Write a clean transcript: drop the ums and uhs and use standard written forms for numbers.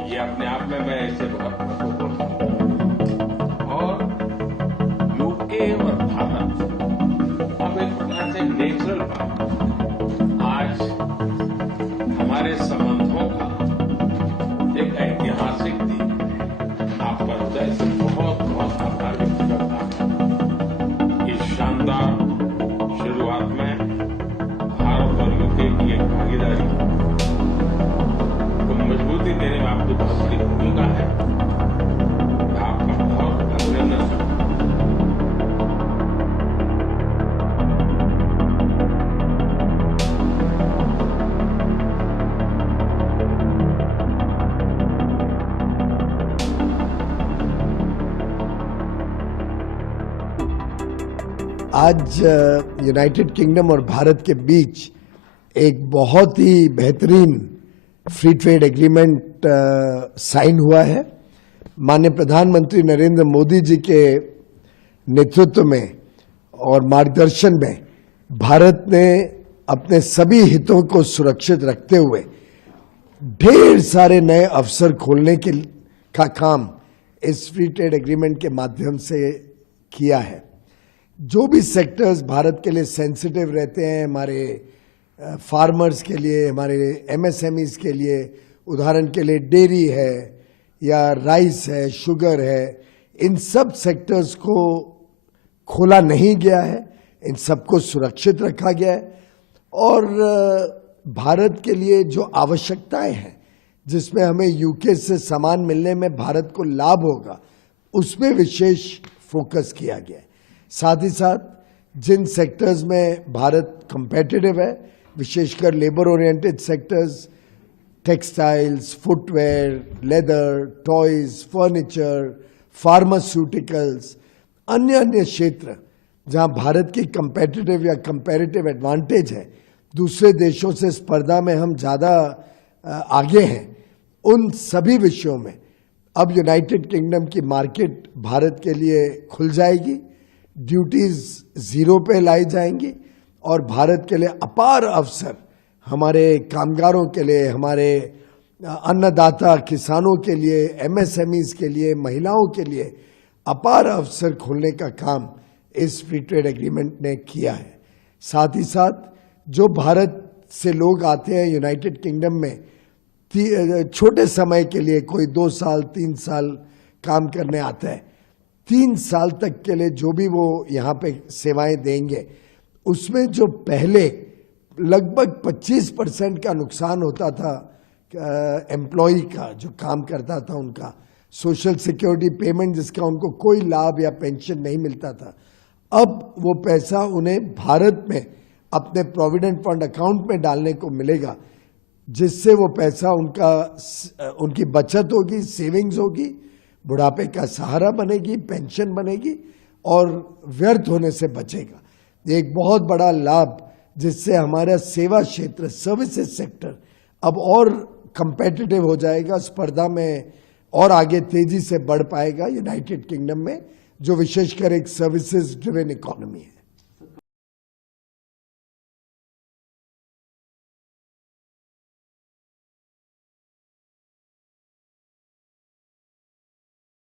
ये अपने आप में मैं इसे बहुत महत्वपूर्ण समझता हूं। और यूके और भारत अब एक प्रकार से नेचुरल पार्टनर, आज हमारे संबंधों का एक ऐतिहासिक दिन। आपका हृदय से बहुत बहुत आभार व्यक्त करता हूं। इस शानदार शुरुआत में भारत और यूके की एक भागीदारी को मजबूती देने में आपकी बहुत बड़ी भूमिका है। मैं आपका बहुत अभिनंदन करता हूं। आज यूनाइटेड किंगडम और भारत के बीच एक बहुत ही बेहतरीन फ्री ट्रेड एग्रीमेंट साइन हुआ है। माननीय प्रधानमंत्री नरेंद्र मोदी जी के नेतृत्व में और मार्गदर्शन में भारत ने अपने सभी हितों को सुरक्षित रखते हुए ढेर सारे नए अवसर खोलने का काम इस फ्री ट्रेड एग्रीमेंट के माध्यम से किया है। जो भी सेक्टर्स भारत के लिए सेंसिटिव रहते हैं, हमारे फार्मर्स के लिए, हमारे एमएसएमईज के लिए, उदाहरण के लिए डेयरी है या राइस है, शुगर है, इन सब सेक्टर्स को खोला नहीं गया है, इन सबको सुरक्षित रखा गया है। और भारत के लिए जो आवश्यकताएं हैं, जिसमें हमें यूके से सामान मिलने में भारत को लाभ होगा, उसमें विशेष फोकस किया गया है। साथ ही साथ जिन सेक्टर्स में भारत कंपेटिटिव है, विशेषकर labour oriented sectors, textiles, footwear, leather, toys, furniture, pharmaceuticals, अन्य क्षेत्र जहां भारत की कंपेटिटिव या कंपैरेटिव एडवांटेज है, दूसरे देशों से स्पर्धा में हम ज़्यादा आगे हैं, उन सभी विषयों में अब यूनाइटेड किंगडम की मार्केट भारत के लिए खुल जाएगी। ड्यूटीज जीरो पे लाई जाएंगी और भारत के लिए अपार अवसर, हमारे कामगारों के लिए, हमारे अन्नदाता किसानों के लिए, एमएसएमईज के लिए, महिलाओं के लिए अपार अवसर खोलने का काम इस फ्री ट्रेड एग्रीमेंट ने किया है। साथ ही साथ जो भारत से लोग आते हैं यूनाइटेड किंगडम में छोटे समय के लिए, कोई 2 साल 3 साल काम करने आता है, 3 साल तक के लिए जो भी वो यहाँ पे सेवाएं देंगे, उसमें जो पहले लगभग 25% का नुकसान होता था एम्प्लॉई का, जो काम करता था उनका, सोशल सिक्योरिटी पेमेंट जिसका उनको कोई लाभ या पेंशन नहीं मिलता था, अब वो पैसा उन्हें भारत में अपने प्रोविडेंट फंड अकाउंट में डालने को मिलेगा, जिससे वो पैसा उनकी बचत होगी, सेविंग्स होगी, बुढ़ापे का सहारा बनेगी, पेंशन बनेगी और व्यर्थ होने से बचेगा। ये एक बहुत बड़ा लाभ, जिससे हमारा सेवा क्षेत्र, सर्विसेज सेक्टर अब और कंपेटिटिव हो जाएगा, स्पर्धा में और आगे तेजी से बढ़ पाएगा यूनाइटेड किंगडम में, जो विशेषकर एक सर्विसेज ड्रिवन इकोनॉमी है।